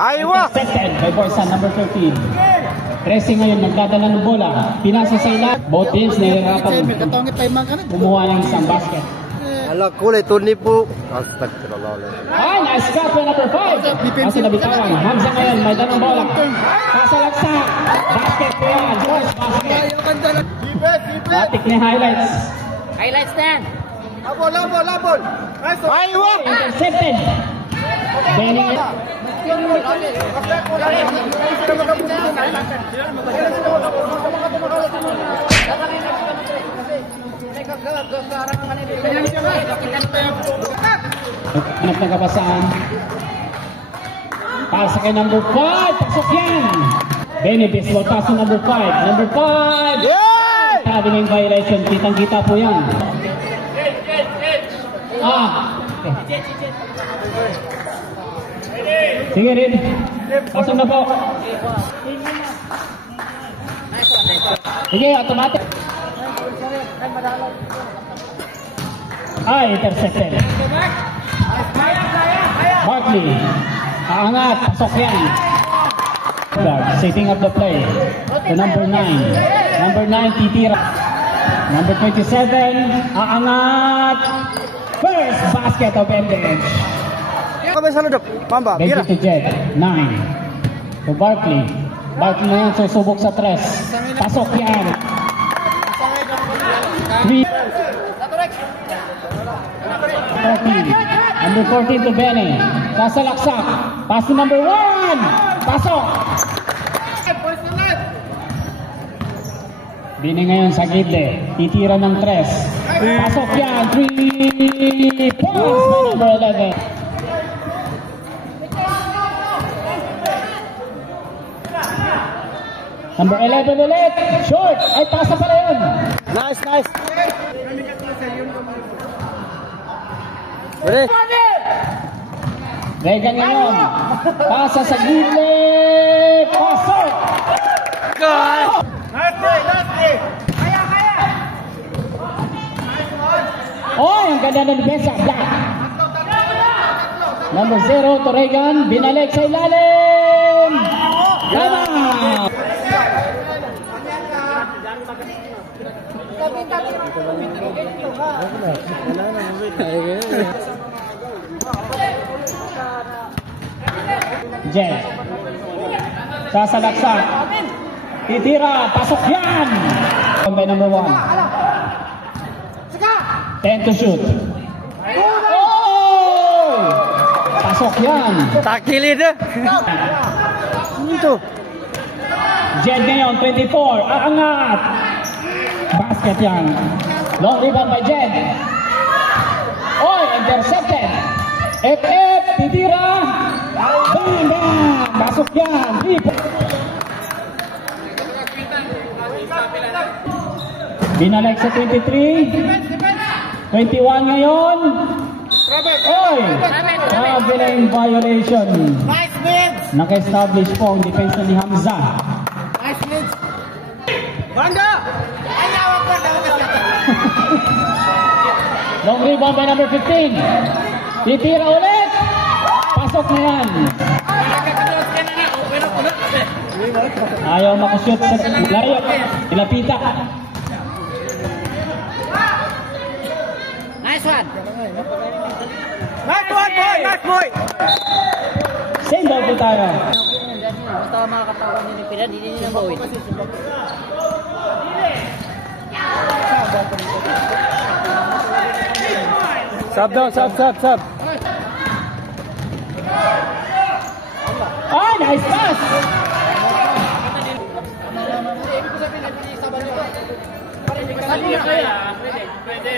Aywa! Intercepted by Borsan, number 13. Pressing ngayon, nagdadala ng bola. Pinasa sa ilan. Both teams nahihirapan kumuha ng isang basket. Ala, kulay, tuni po. Astagfirullah. Ay, nice cut by number 5. Kasi nabitawan. Hamza ngayon, may danong bola. Kasalagsak. Basket po yan. George, basket. Batik ni highlights. Highlights na yan. Labol. Aywa! Intercepted. Benny. Hanap ng kapasaan. Pasa kay number 5. Pasok yan. Benny baseball pass to number 5. Number 5. Sabi ng violation. Kitang-kita po yan. Sige rin. Pasok na po. Sige, automatic. Ay, intercepted. Barkley. Aangat. Pasok yan. Setting up the play. To number 9. Number 9, titira. Number 27, aangat. First basket of MDH. Benji to Jed. 9. To Barkley. Barkley na yan, susubok sa 3. Pasok yan. 3. 14. Number 14 to Benny. Kasalaksak. Pass to number 1. Pasok. Benny ngayon sa gilid. Titira ng 3. Pasok yan. 3 points by number 11. Number 11 ulit. Short. Ay, pasa pala yun. Nice. Ready? Regan ngayon. Pasa sa gilid. Pasok. Last day. Kaya. Oh, ang ganda ng depensa. Black. Number 0 to Regan. Binalik sa ilalim. Tama. Jen. Sasalaksak. Titira. Pasok yan. By number 1. 10 to shoot. Oh! Pasok yan. Takilid eh. Ito. Jed ngayon, 24. Aangat. Basket yan. Long rebound by Jed. Oh, intercepted. FF, titira. Bang, bang. Pasok yan. Binalik sa 23. 21 ngayon. Oy! Grabe na yung violation. Nice mids. Naka-establish po ang defense ni Hamza. Nice mids. Banda! Long rebound by number 15. Titira ulit. Pasok na yan. Ayaw makushoot sa layo. Ilapita. Nice one. Nice one, boy! Nice boy! Send out po tayo. Basta mga katawan nyo ni Pira, hindi nyo nabawin. Sub daw, sub. Ah, nice pass. Pwede.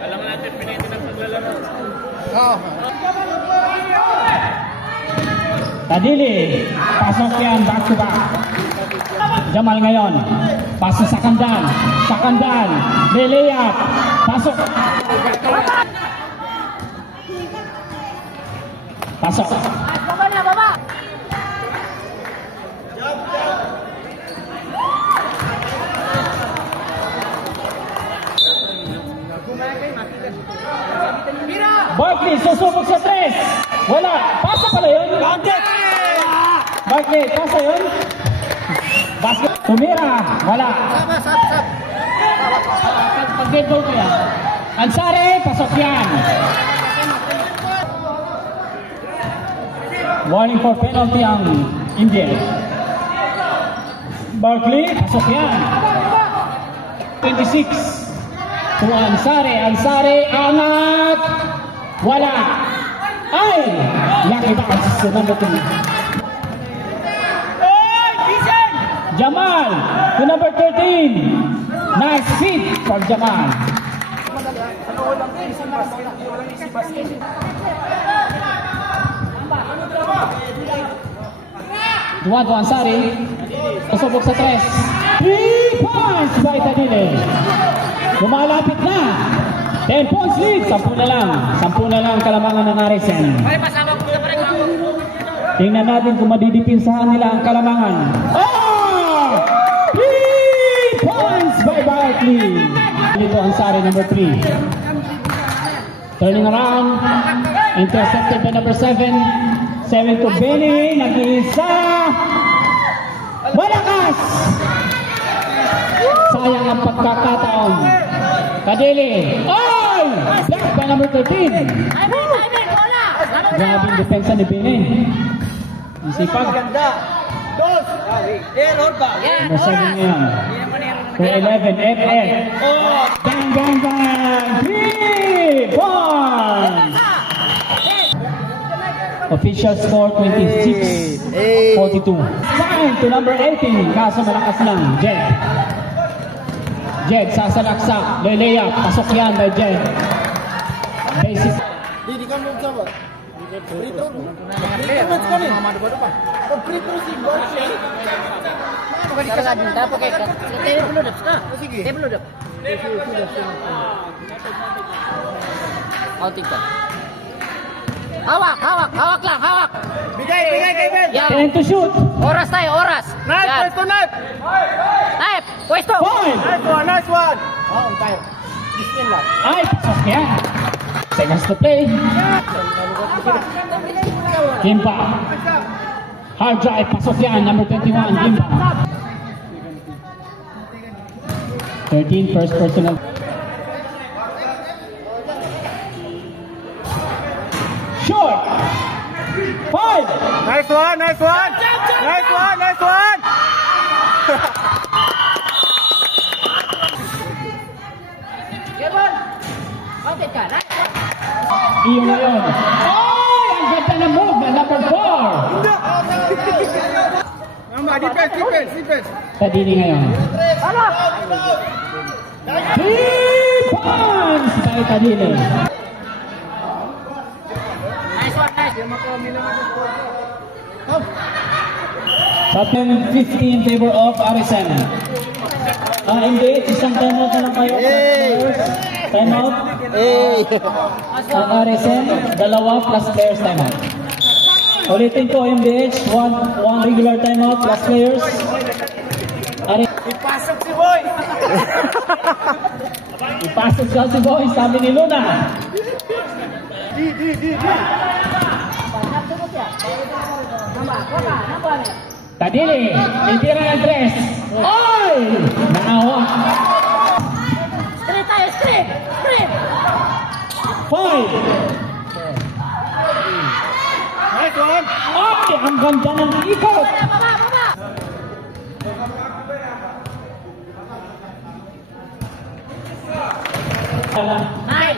Alam natin, pinito ng paglalaro. Tadili. Pasok yan, back to back. Jamal ngayon. Pasok sa kandan. May layup. Pasok. Baba. Barkley, susubok sa 3. Wala. Pasa pala yun. Counted! Barkley, pasa yun. Basket. Tumira. Wala. Pag-dead ball ko yan. Ansari, pasok yan. Warning for penalty ang Indian. Barkley, pasok yan. 26 to Ansari. Ansari, angat. Wala. Ay! Lucky bounce to number 2. Jamal to number 13. Nice feed for Jamal. Duwan to Ansari. Pasubok sa 3. 3 points by Tadile. Lumalapit na. 10 points lead. 10 na lang. 10 na lang kalamangan ng Arisen. Tingnan natin kung madidipinsahan nila ang kalamangan. Oh! 3 points by Barkley. Dito Ansari number 3. Turning around. Intercepted by number 7. 7 to Benny. Nag-iisa. Malakas! Sayang ang pagkakataon. Kadili. Ay! Blocked by number 13. Grabing depensa ni Benny. Isipag. Ganda. Dos. Error ba? Number 7 yan. To 11. FF. Bang, bang, bang. 3 points. Official score 26-42. Fine to number 18. Kaso malakas lang. Jed. Jed sasalaksak. Leleya. Pasok yan by Jed. Basic. Di ka mo sa ba? Free throw. Free throw ka rin. Free throw si Barkley. Hawak lang. Bigay kay Ben. Yan. 10 to shoot. Oras tayo, oras. Knife, Yan. pwesto knife. Knife, pwesto. Point. Nice one. On tayo. Diskin lang. Ay, pasok yan. Seconds to play. Kimpa. Hard drive, pasok yan. Number 21, Kimpa. 13, first personal. Short. 5. Nice one. Nice one. Counted ka, right? Iyon na yun. Ay, ang ganda na move na number 4. Defense. Tadini ngayon. 3 points by Tadini. Nice one. Top 50 in favor of Arisen. Hindi, isang timeout na lang kayo. Timeout. Ang Arisen, 2 plus players timeout. Ulitin ko, MDH, 1 regular timeout plus players. Ipasok si Boy. Ipasok siya si Boy, sabi ni Luna. Tadili, titira ng 3. Ay! Naawa. Straight tayo, straight. 5. Nice one. Ay! Ang ganda ng ikot. Baba. Nice.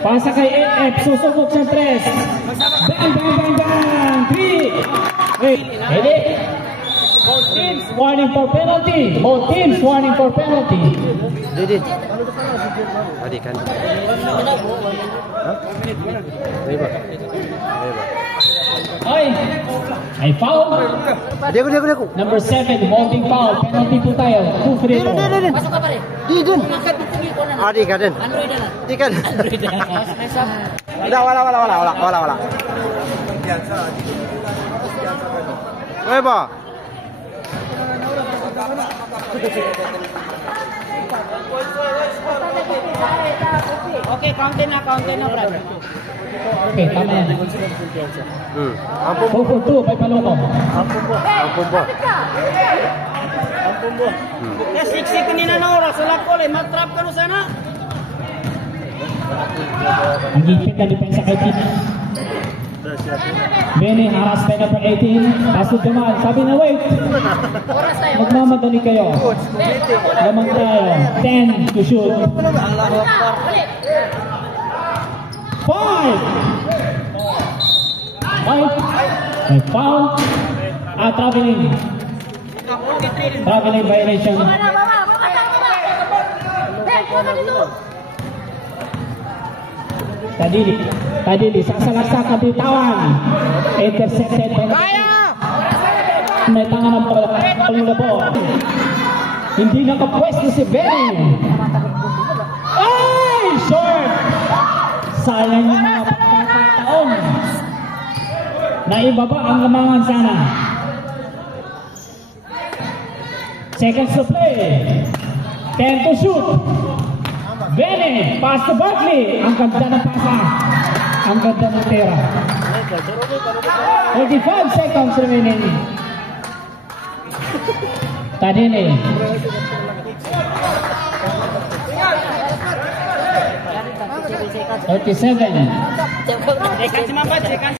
Pasa kay FF, susubok siya 3. Bang! 3. Ready? Both teams warning for penalty. Ay foul. Number 7, holding foul. Penalty po tayo. 2 free throw. Pasok ka pa rin. Di ka din. Android na lang. Di ka din. Nice one. Wala. Oy ba? Okay, counting na, brad. Okay, tama yan. Ampun 4-4-2, may paloko. Ampun po. Ya, siksik ni na oras. Wala ko, matrap ka no sana. Ang gigpit na depensa kay Tini. Benny, haras tayo na for 18. Paso Jamal, sabi na wait. Magmamadali kayo. Lamang tayo. 10 to shoot. 5. May foul. Traveling. Traveling violation. Tadili, sasalaksak ang bitawan. Intercepted by may tangan ng Pangulabo. Hindi nakapwesto si Benny. Ay! Short! Sayang yung mga pagkakataon. Naibaba ang lamangan sana. Seconds to play. 10 to shoot. Benny, pass to Barkley. Ang ganda ng pasa. Ang ganda ng tira. 45 seconds remaining. Tadili. 37.